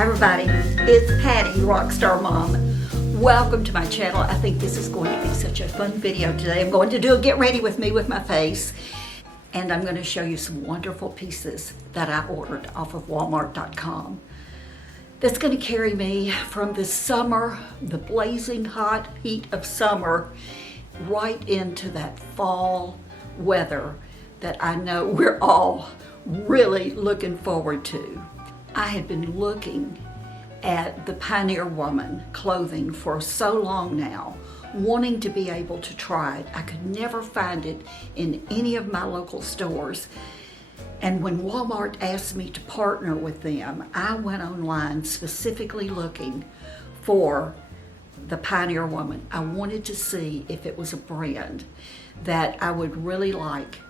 Hi everybody, it's Patty, Rockstar Mom. Welcome to my channel. I think this is going to be such a fun video today. I'm going to do a get ready with me with my face. And I'm going to show you some wonderful pieces that I ordered off of Walmart.com. That's going to carry me from the summer, the blazing hot heat of summer, right into that fall weather that I know we're all really looking forward to. I had been looking at the Pioneer Woman clothing for so long now, wanting to be able to try it. I could never find it in any of my local stores. And when Walmart asked me to partner with them, I went online specifically looking for the Pioneer Woman. I wanted to see if it was a brand that I would really like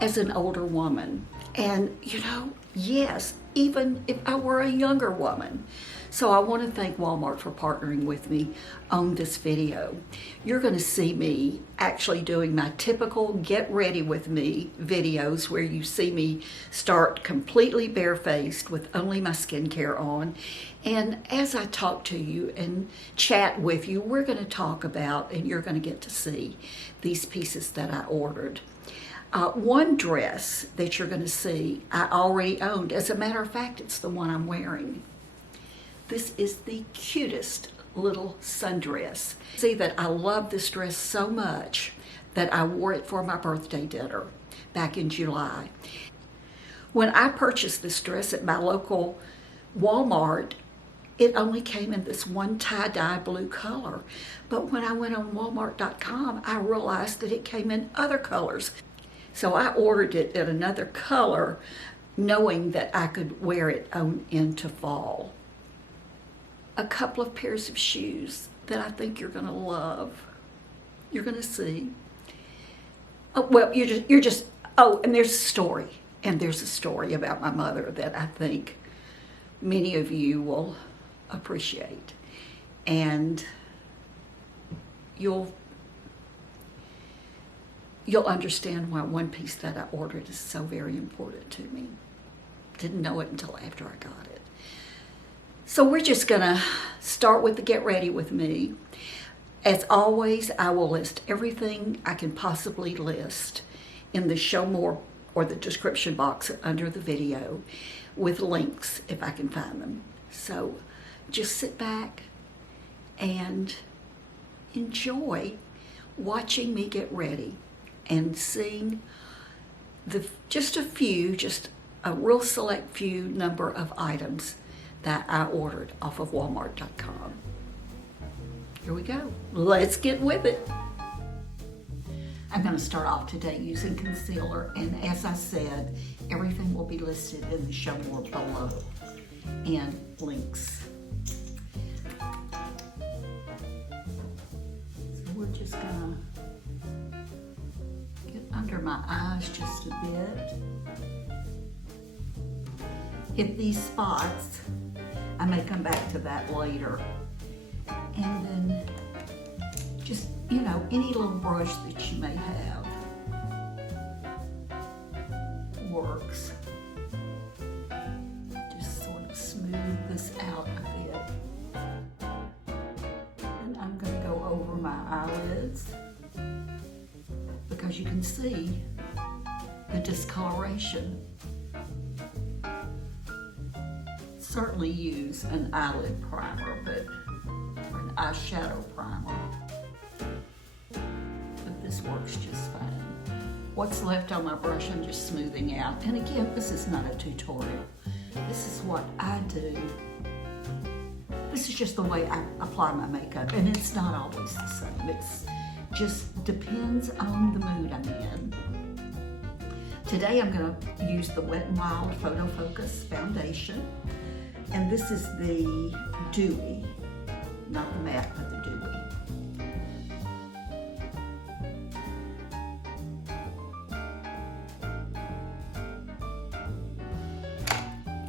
as an older woman. And you know, yes, even if I were a younger woman. So I want to thank Walmart for partnering with me on this video. You're going to see me actually doing my typical get ready with me videos where you see me start completely barefaced with only my skincare on. And as I talk to you and chat with you, we're going to talk about, and you're going to get to see these pieces that I ordered. One dress that you're going to see I already owned. As a matter of fact, it's the one I'm wearing. This is the cutest little sundress. See that I love this dress so much that I wore it for my birthday dinner back in July. When I purchased this dress at my local Walmart, it only came in this one tie-dye blue color. But when I went on Walmart.com, I realized that it came in other colors. So I ordered it in another color, knowing that I could wear it on into fall. A couple of pairs of shoes that I think you're going to love. You're going to see. Oh, well, and there's a story. And there's a story about my mother that I think many of you will appreciate. And you'll understand why one piece that I ordered is so very important to me. Didn't know it until after I got it. So we're just gonna start with the get ready with me. As always, I will list everything I can possibly list in the show more or the description box under the video with links if I can find them. So just sit back and enjoy watching me get ready and seeing just a real select few number of items that I ordered off of Walmart.com. Here we go. Let's get with it. I'm going to start off today using concealer, and as I said, everything will be listed in the show more below and links. So we're just going to get under my eyes just a bit. Hit these spots. I may come back to that later. And then just, you know, any little brush that you may have works. Just sort of smooth this out a bit. And I'm going to go over my eyelids because you can see the discoloration. Certainly use an eyelid primer, or an eyeshadow primer, but this works just fine. What's left on my brush, I'm just smoothing out. And again, this is not a tutorial. This is what I do. This is just the way I apply my makeup, and it's not always the same. It's just depends on the mood I'm in. Today I'm going to use the Wet n Wild Photo Focus foundation. And this is the dewy, not the matte, but the dewy.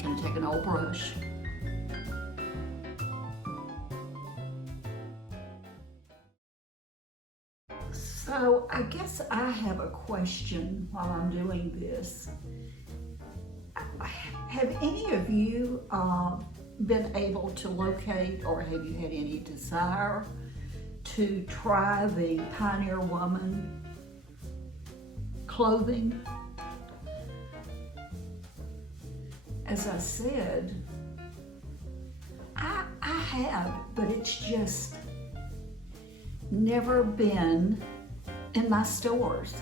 Gonna take an old brush. So I guess I have a question while I'm doing this. Have any of you been able to locate, or have you had any desire to try the Pioneer Woman clothing? As I said, I have, but it's just never been in my stores.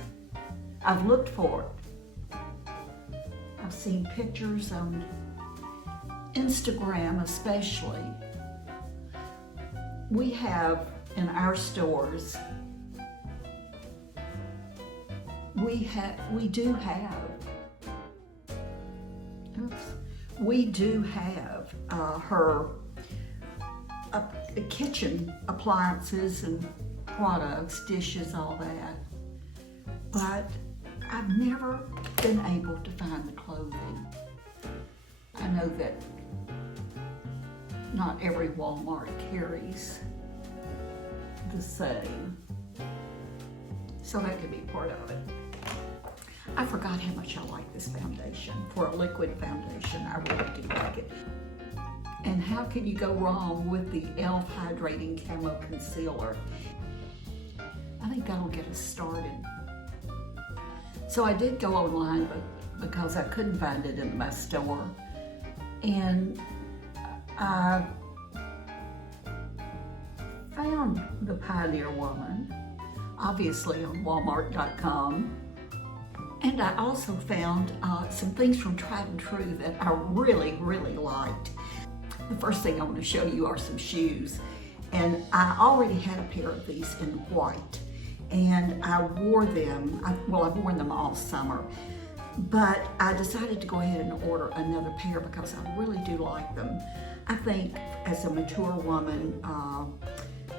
I've looked for it. I've seen pictures on Instagram especially. We have in our stores, we do have her kitchen appliances and products, dishes, all that. But I've never been able to find the clothing. I know that not every Walmart carries the same, so that could be part of it. I forgot how much I like this foundation. For a liquid foundation, I really do like it. And how can you go wrong with the e.l.f. Hydrating Camo Concealer? I think that'll get us started. So I did go online, but because I couldn't find it in my store, and I found the Pioneer Woman, obviously on Walmart.com. And I also found some things from Tried and True that I really, really liked. The first thing I want to show you are some shoes. And I already had a pair of these in white. And I wore them, I've worn them all summer. But I decided to go ahead and order another pair because I really do like them. I think as a mature woman,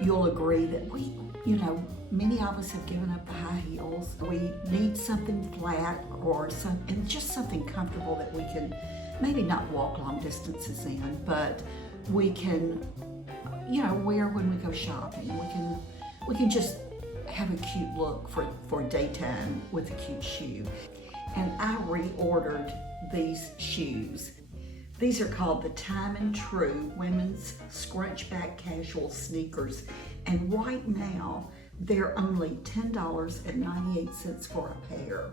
you'll agree that many of us have given up the high heels. We need something flat and just something comfortable that we can maybe not walk long distances in, but we can, wear when we go shopping. We can just have a cute look for daytime with a cute shoe. And I reordered these shoes. These are called the Time and True Women's Scrunch Back Casual Sneakers. And right now, they're only $10.98 for a pair.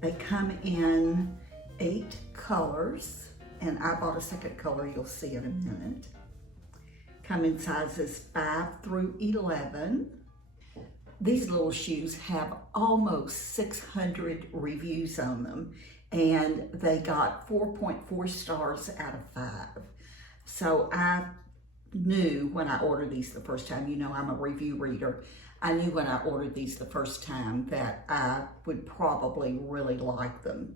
They come in 8 colors, and I bought a second color you'll see in a minute. Come in sizes 5 through 11. These little shoes have almost 600 reviews on them, and they got 4.4 stars out of 5. So I knew when I ordered these the first time, I'm a review reader. I knew when I ordered these the first time that I would probably really like them.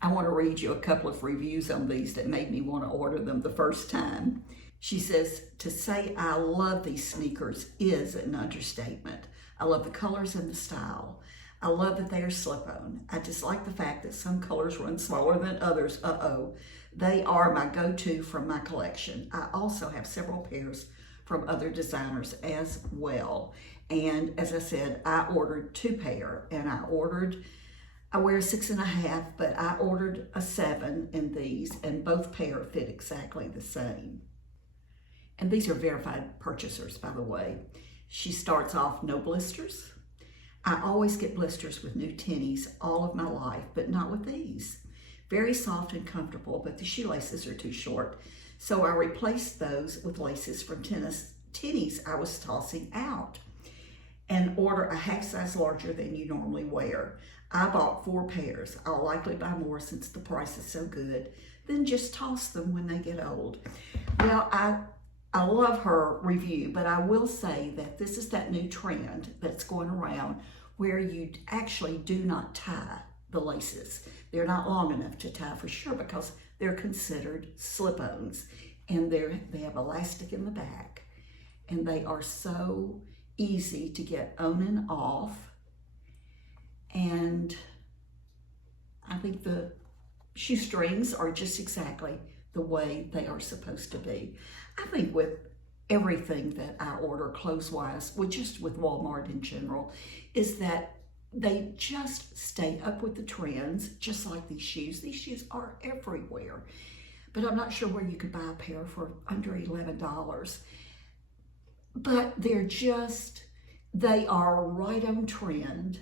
I want to read you a couple of reviews on these that made me want to order them the first time. She says, "To say I love these sneakers is an understatement. I love the colors and the style. I love that they are slip-on. I just like the fact that some colors run smaller than others. They are my go-to from my collection. I also have several pairs from other designers as well." And as I said, I ordered 2 pair, and I wear a 6.5, but I ordered a 7 in these, and both pair fit exactly the same. And these are verified purchasers, by the way. She starts off, "No blisters. I always get blisters with new tennies all of my life, but not with these. Very soft and comfortable, but the shoelaces are too short. So I replaced those with laces from tennies I was tossing out, and order a half size larger than you normally wear. I bought 4 pairs. I'll likely buy more since the price is so good. Then just toss them when they get old." Well, I love her review, but I will say that this is that new trend that's going around where you actually do not tie the laces. They're not long enough to tie for sure because they're considered slip-ons, and they have elastic in the back, and they are so easy to get on and off. And I think the shoestrings are just exactly the way they are supposed to be. I think with everything that I order clothes-wise, just with Walmart in general, is that they just stay up with the trends, just like these shoes. These shoes are everywhere. but I'm not sure where you could buy a pair for under $11. But they are right on trend,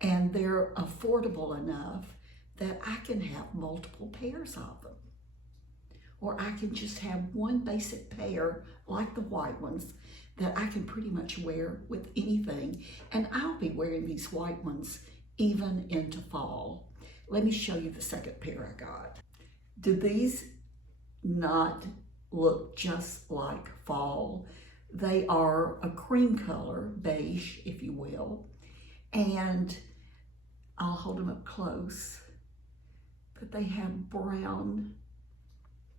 and they're affordable enough that I can have multiple pairs of them. Or I can just have one basic pair, like the white ones, that I can pretty much wear with anything. And I'll be wearing these white ones even into fall. Let me show you the second pair I got. Do these not look just like fall? They are a cream color, beige, if you will. And I'll hold them up close. But they have brown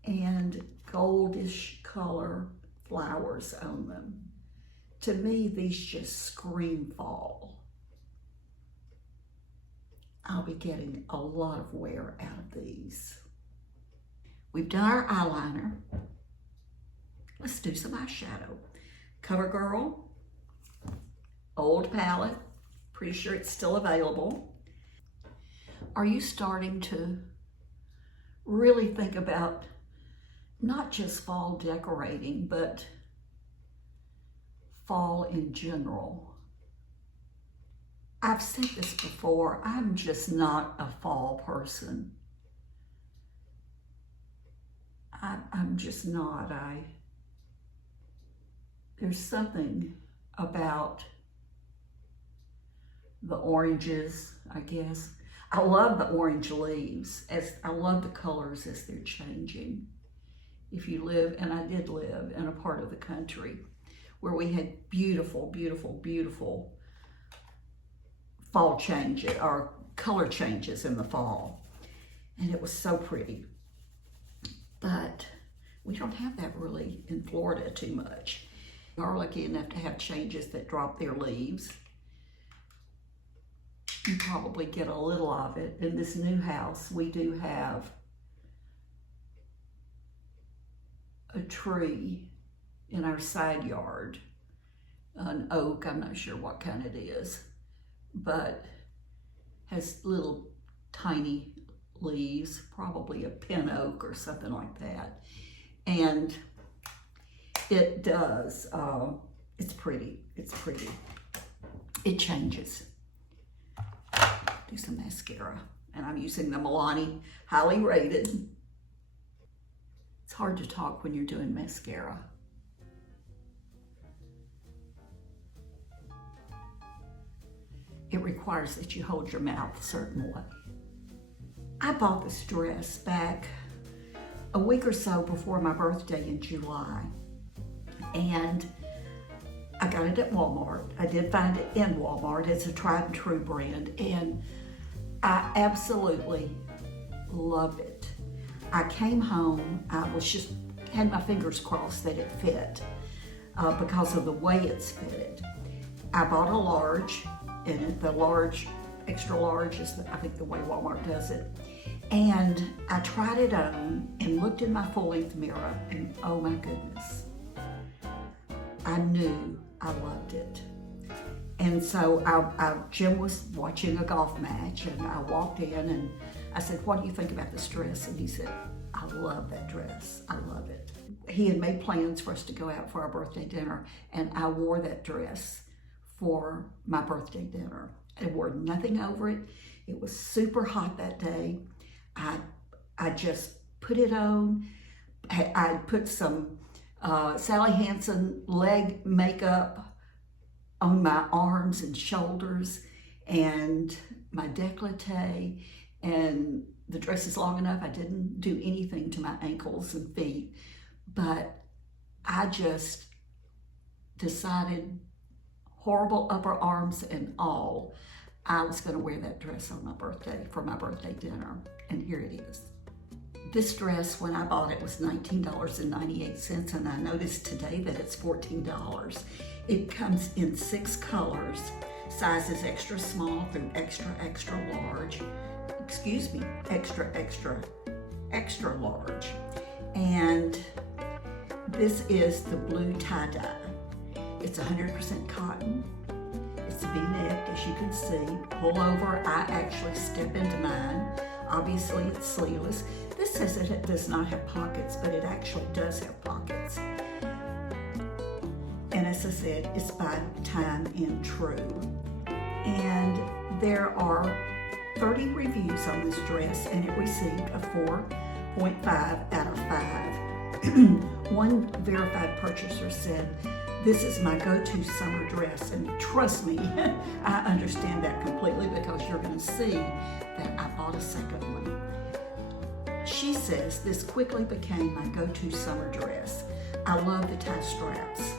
and goldish color flowers on them. To me, these just scream fall. I'll be getting a lot of wear out of these. We've done our eyeliner. Let's do some eyeshadow. Covergirl, old palette. Pretty sure it's still available. Are you starting to really think about not just fall decorating, but fall in general? I've said this before, I'm just not a fall person. I'm just not. There's something about the oranges, I guess. I love the orange leaves. I love the colors as they're changing. If you live, and I did live in a part of the country where we had beautiful, beautiful, beautiful fall changes, or color changes in the fall. And it was so pretty. But we don't have that really in Florida too much. We are lucky enough to have changes that drop their leaves. You probably get a little of it. In this new house, we do have a tree in our side yard, an oak, I'm not sure what kind it is, but has little tiny leaves, probably a pin oak or something like that. And it does, it's pretty, It changes. Do some mascara, and I'm using the Milani Highly Rated. It's hard to talk when you're doing mascara. It requires that you hold your mouth a certain way. I bought this dress back a week or so before my birthday in July, and I got it at Walmart. I did find it in Walmart. It's a tried and true brand, and I absolutely love it. I came home, had my fingers crossed that it fit because of the way it's fitted. I bought a large, and the large, extra large is, I think, the way Walmart does it. And I tried it on and looked in my full-length mirror, and oh my goodness, I knew I loved it. And so Jim was watching a golf match, and I walked in and I said, "What do you think about this dress?" And he said, "I love that dress. I love it." He had made plans for us to go out for our birthday dinner, and I wore that dress for my birthday dinner. I wore nothing over it. It was super hot that day. I just put it on. I put some Sally Hansen leg makeup on my arms and shoulders and my décolleté, and the dress is long enough. I didn't do anything to my ankles and feet, but I just decided, horrible upper arms and all, I was going to wear that dress on my birthday for my birthday dinner, and here it is. This dress, when I bought it, was $19.98, and I noticed today that it's $14. It comes in 6 colors, sizes extra small through extra, extra large. Excuse me, extra, extra, extra large. And this is the blue tie-dye. It's 100% cotton. It's V-necked, as you can see. Pull over, I actually step into mine. Obviously it's sleeveless. This says that it does not have pockets, but it actually does have pockets. And as I said, it's by Time and True. And there are 30 reviews on this dress, and it received a 4.5 out of 5. One verified purchaser said, "This is my go-to summer dress," and trust me, I understand that completely, because you're going to see that I bought a second one. She says, "This quickly became my go-to summer dress. I love the tie straps.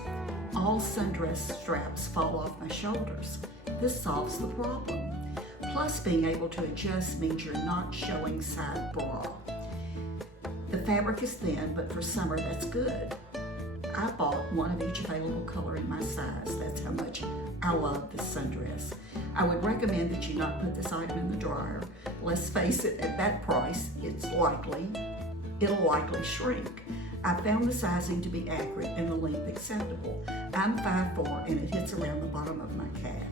All sundress straps fall off my shoulders. This solves the problem. Plus, being able to adjust means you're not showing side bra. The fabric is thin, but for summer, that's good. I bought one of each available color in my size. That's how much I love this sundress. I would recommend that you not put this item in the dryer. Let's face it, at that price, it'll likely shrink. I found the sizing to be accurate and the length acceptable. I'm 5'4" and it hits around the bottom of my calf.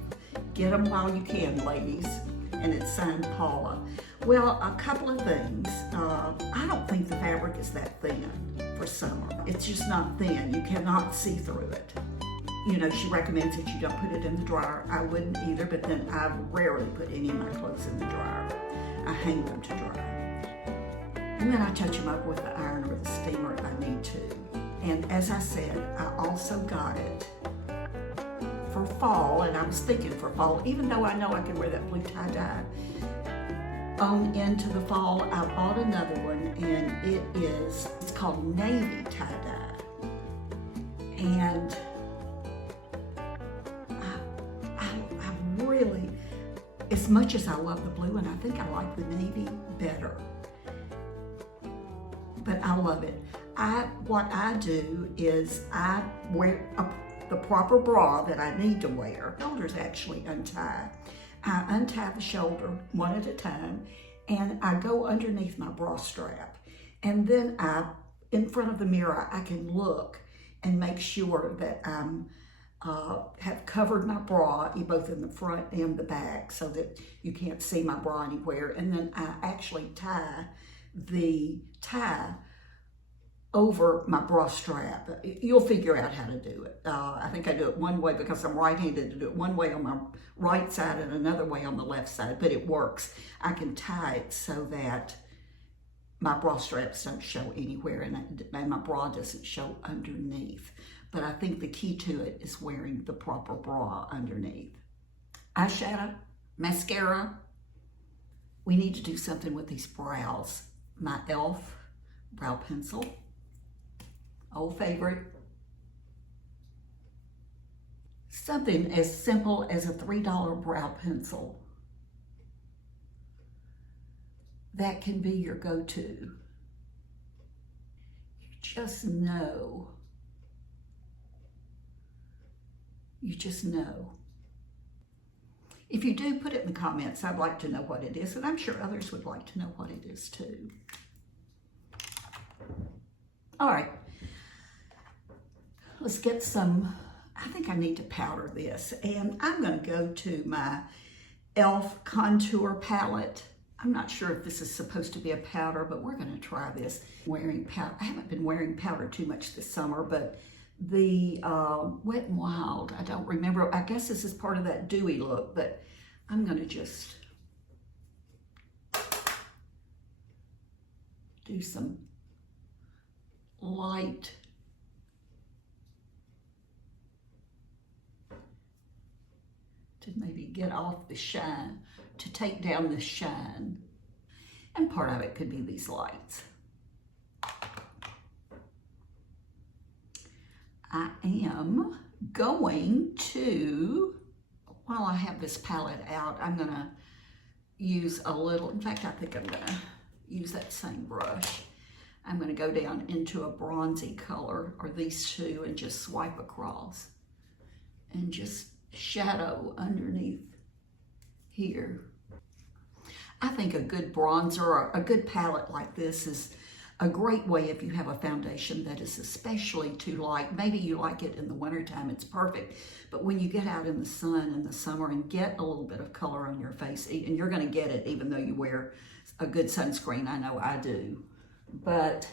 Get them while you can, ladies." And it's signed Paula. Well, a couple of things. I don't think the fabric is that thin for summer. It's just not thin. You cannot see through it. You know, she recommends that you don't put it in the dryer. I wouldn't either, but then I rarely put any of my clothes in the dryer. I hang them to dry. And then I touch them up with the iron or the steamer if I need to. And as I said, I also got it for fall, and I was thinking for fall, even though I know I can wear that blue tie-dye on into the fall. I bought another one, and it's called navy tie-dye. And I really, as much as I love the blue, and I think I like the navy better, but I love it. What I do is I wear the proper bra that I need to wear. Shoulders actually untie. I untie the shoulder one at a time, and I go underneath my bra strap. And then in front of the mirror, I can look and make sure that I have covered my bra both in the front and the back so that you can't see my bra anywhere. And then I actually tie the tie over my bra strap. You'll figure out how to do it. I think I do it one way because I'm right-handed, to do it one way on my right side and another way on the left side, but it works. I can tie it so that my bra straps don't show anywhere and my bra doesn't show underneath. But I think the key to it is wearing the proper bra underneath. Eyeshadow, mascara. We need to do something with these brows. My e.l.f. brow pencil. Old favorite. Something as simple as a $3 brow pencil. That can be your go-to. You just know. You just know. If you do, put it in the comments. I'd like to know what it is, and I'm sure others would like to know what it is too. All right. Let's get some, I think I need to powder this, and I'm going to go to my e.l.f. contour palette. I'm not sure if this is supposed to be a powder, but we're going to try this. Wearing powder, I haven't been wearing powder too much this summer, but the Wet n Wild, I don't remember. I guess this is part of that dewy look, but I'm going to just do some light to maybe get off the shine, to take down the shine. And part of it could be these lights. I am going to, while I have this palette out, I'm going to use a little, in fact, I think I'm going to use that same brush. I'm going to go down into a bronzy color, or these two, and just swipe across and just shadow underneath here. I think a good bronzer or a good palette like this is a great way if you have a foundation that is especially too light. Maybe you like it in the wintertime, it's perfect. But when you get out in the sun in the summer and get a little bit of color on your face, and you're going to get it even though you wear a good sunscreen. I know I do. But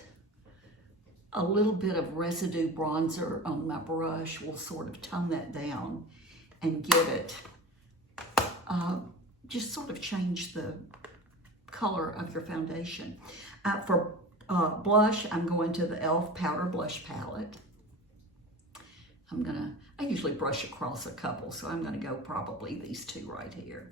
a little bit of residue bronzer on my brush will sort of tone that down and give it, just sort of change the color of your foundation. For blush, I'm going to the e.l.f. Powder Blush Palette. I usually brush across a couple, so I'm gonna go probably these two right here.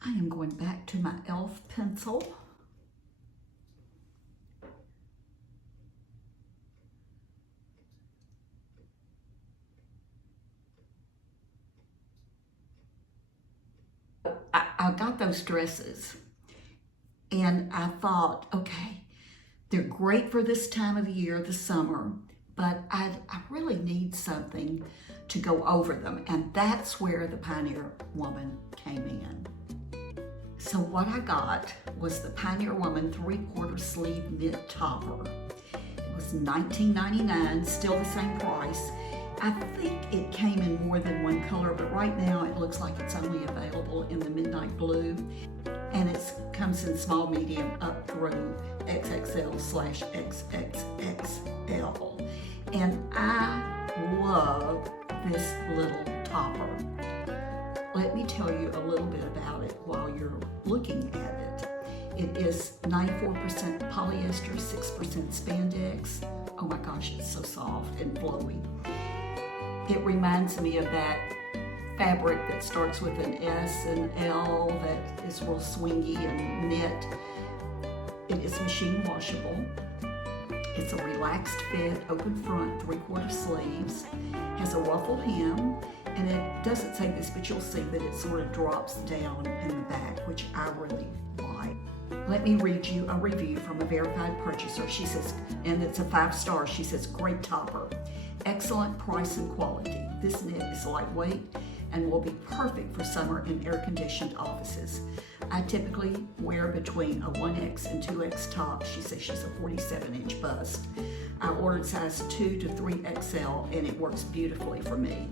I am going back to my e.l.f. pencil. I got those dresses and I thought, okay, they're great for this time of the year, the summer, but I really need something to go over them. And that's where the Pioneer Woman came in. So what I got was the Pioneer Woman 3/4 sleeve knit topper. It was $19.99, still the same price. I think it came in more than one color, but right now it looks like it's only available in the midnight blue. And it comes in small, medium, up through XXL/XXXL. And I love this little topper. Let me tell you a little bit about it while you're looking at it. It is 94% polyester, 6% spandex. Oh my gosh, it's so soft and flowy. It reminds me of that fabric that starts with an S and L that is real swingy and knit. It is machine washable. It's a relaxed fit, open front, 3/4 sleeves, has a ruffle hem, and it doesn't say this, but you'll see that it sort of drops down in the back, which I really like. Let me read you a review from a verified purchaser. She says, and it's a 5-star, she says, great topper. Excellent price and quality. This knit is lightweight and will be perfect for summer in air-conditioned offices. I typically wear between a 1X and 2X top. She says she's a 47-inch bust. I ordered size 2 to 3XL and it works beautifully for me.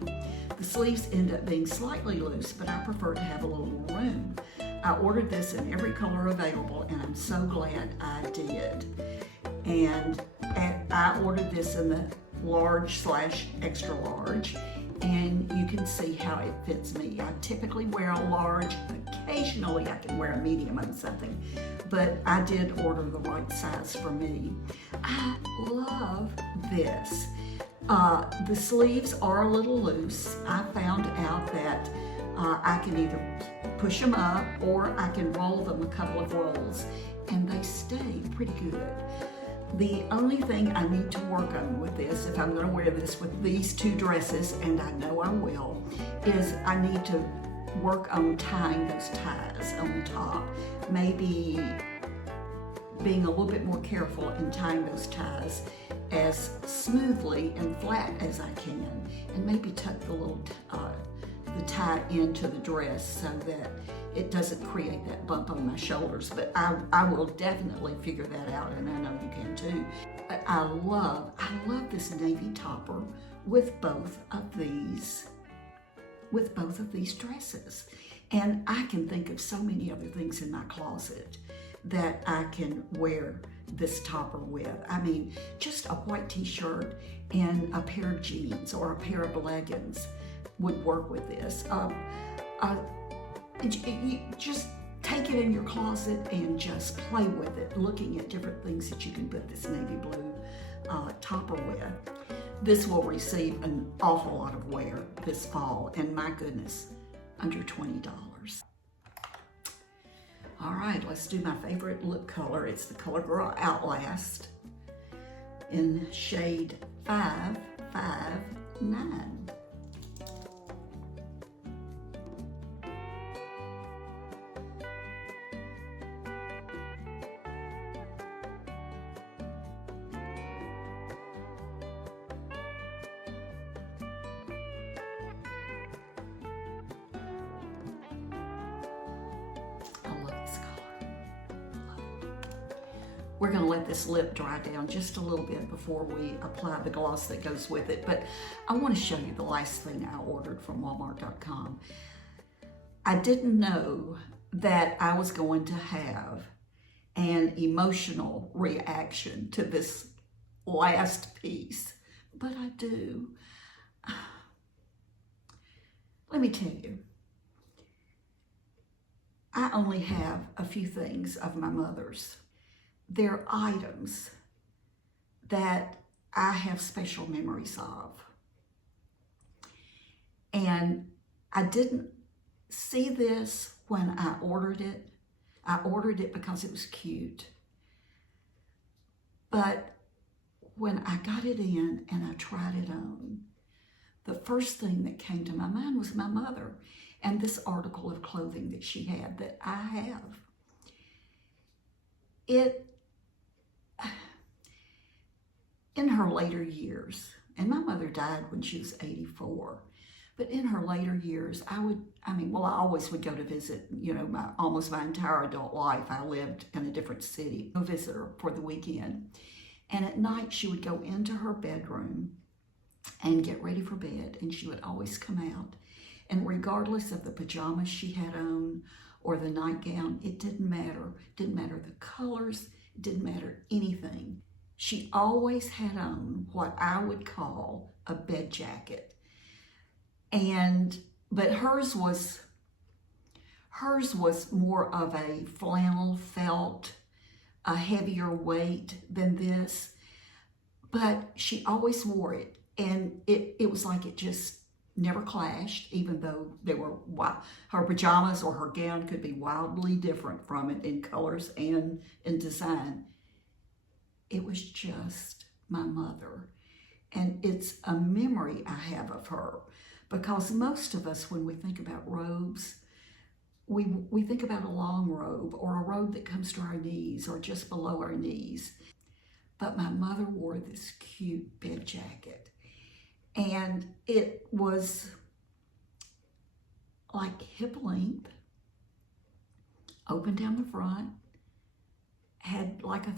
The sleeves end up being slightly loose, but I prefer to have a little more room. I ordered this in every color available and I'm so glad I did. And I ordered this in the large/extra large, and you can see how it fits me. I typically wear a large. Occasionally I can wear a medium on something, but I did order the right size for me. I love this. The sleeves are a little loose. I found out that I can either push them up or I can roll them a couple of rolls, and they stay pretty good. The only thing I need to work on with this, if I'm going to wear this with these two dresses, and I know I will, is I need to work on tying those ties on the top. Maybe being a little bit more careful in tying those ties as smoothly and flat as I can, and maybe tuck the little the tie into the dress so that it doesn't create that bump on my shoulders. But I will definitely figure that out, and I know you can too. But I love this navy topper with both of these dresses. And I can think of so many other things in my closet that I can wear this topper with. I mean, just a white t-shirt and a pair of jeans or a pair of leggings would work with this. You just take it in your closet and just play with it, looking at different things that you can put this navy blue topper with. This will receive an awful lot of wear this fall, and my goodness, under $20. All right, let's do my favorite lip color. It's the Covergirl Outlast in shade 559. We're gonna let this lip dry down just a little bit before we apply the gloss that goes with it. But I wanna show you the last thing I ordered from Walmart.com. I didn't know that I was going to have an emotional reaction to this last piece, but I do. Let me tell you, I only have a few things of my mother's. They're items that I have special memories of. And I didn't see this when I ordered it. I ordered it because it was cute. But when I got it in and I tried it on, the first thing that came to my mind was my mother and this article of clothing that she had that I have. In her later years, and my mother died when she was 84, but in her later years, I always would go to visit, almost my entire adult life. I lived in a different city, go visit her for the weekend. And at night, she would go into her bedroom and get ready for bed, and she would always come out. And regardless of the pajamas she had on or the nightgown, it didn't matter. It didn't matter the colors, it didn't matter anything. She always had on what I would call a bed jacket. But hers was more of a flannel felt, a heavier weight than this, but she always wore it, and it was like it just never clashed, even though her pajamas or her gown could be wildly different from it in colors and in design. It was just my mother, and it's a memory I have of her, because most of us, when we think about robes, we think about a long robe or a robe that comes to our knees or just below our knees. But my mother wore this cute bed jacket, and it was like hip length, open down the front, had like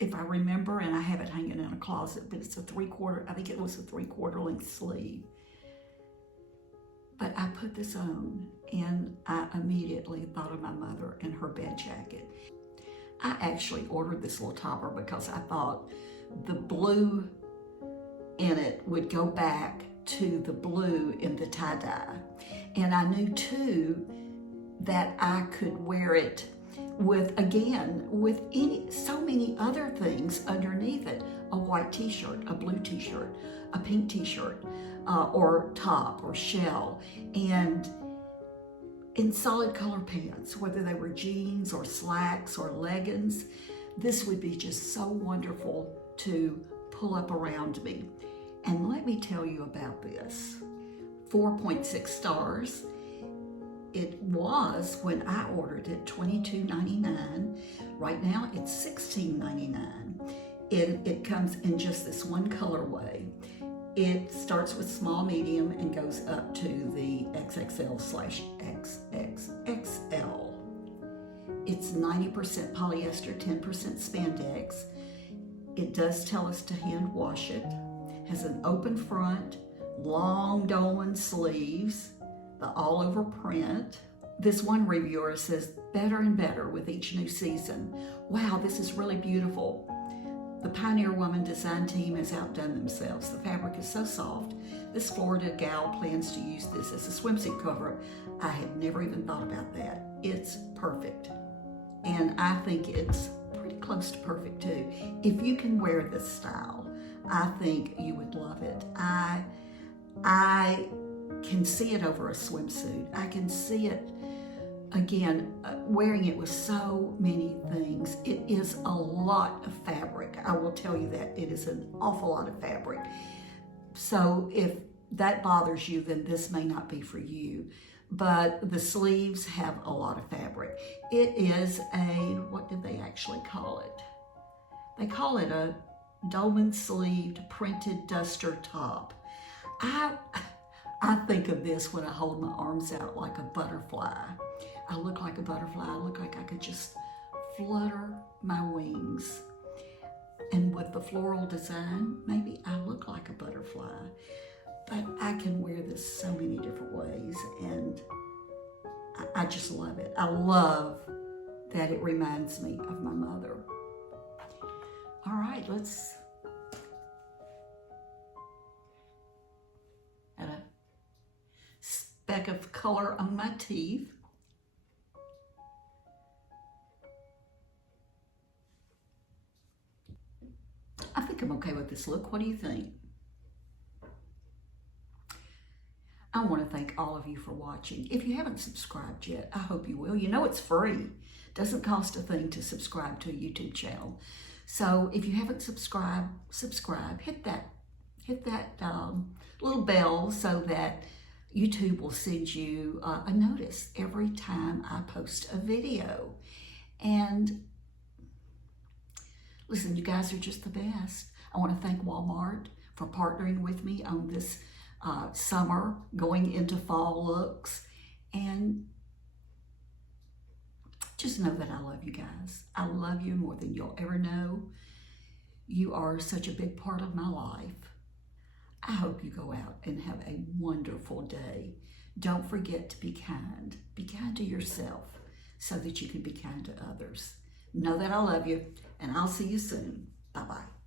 if I remember, and I have it hanging in a closet, but it's I think it was a 3/4 length sleeve. But I put this on, and I immediately thought of my mother and her bed jacket. I actually ordered this little topper because I thought the blue in it would go back to the blue in the tie-dye. And I knew too that I could wear it with so many other things underneath it. A white t-shirt, a blue t-shirt, a pink t-shirt, or top or shell, and in solid color pants, whether they were jeans or slacks or leggings. This would be just so wonderful to pull up around me. And let me tell you about this. 4.6 stars. It was, when I ordered it, $22.99. Right now it's $16.99. It comes in just this one colorway. It starts with small, medium, and goes up to the XXL/XXXL. It's 90% polyester, 10% spandex. It does tell us to hand wash it. Has an open front, long Dolman sleeves, the all-over print. This one reviewer says, better and better with each new season. Wow, this is really beautiful. The Pioneer Woman design team has outdone themselves. The fabric is so soft. This Florida gal plans to use this as a swimsuit cover. I had never even thought about that. It's perfect. And I think it's pretty close to perfect too. If you can wear this style, I think you would love it. I can see it over a swimsuit. I can see it, again, wearing it with so many things. It is a lot of fabric. I will tell you that. It is an awful lot of fabric. So if that bothers you, then this may not be for you. But the sleeves have a lot of fabric. It is what did they actually call it? They call it a Dolman sleeved printed duster top. I think of this when I hold my arms out like a butterfly. I look like a butterfly. I look like I could just flutter my wings And with the floral design, maybe I look like a butterfly, but I can wear this so many different ways, and I just love it. I love that it reminds me of my mother. All right, let's add a speck of color on my teeth. I think I'm okay with this look. What do you think? I want to thank all of you for watching. If you haven't subscribed yet, I hope you will. You know it's free. Doesn't cost a thing to subscribe to a YouTube channel. So if you haven't subscribed, subscribe. Hit that little bell so that YouTube will send you a notice every time I post a video. And listen, you guys are just the best. I want to thank Walmart for partnering with me on this summer going into fall looks. And just know that I love you guys. I love you more than you'll ever know. You are such a big part of my life. I hope you go out and have a wonderful day. Don't forget to be kind. Be kind to yourself so that you can be kind to others. Know that I love you, and I'll see you soon. Bye-bye.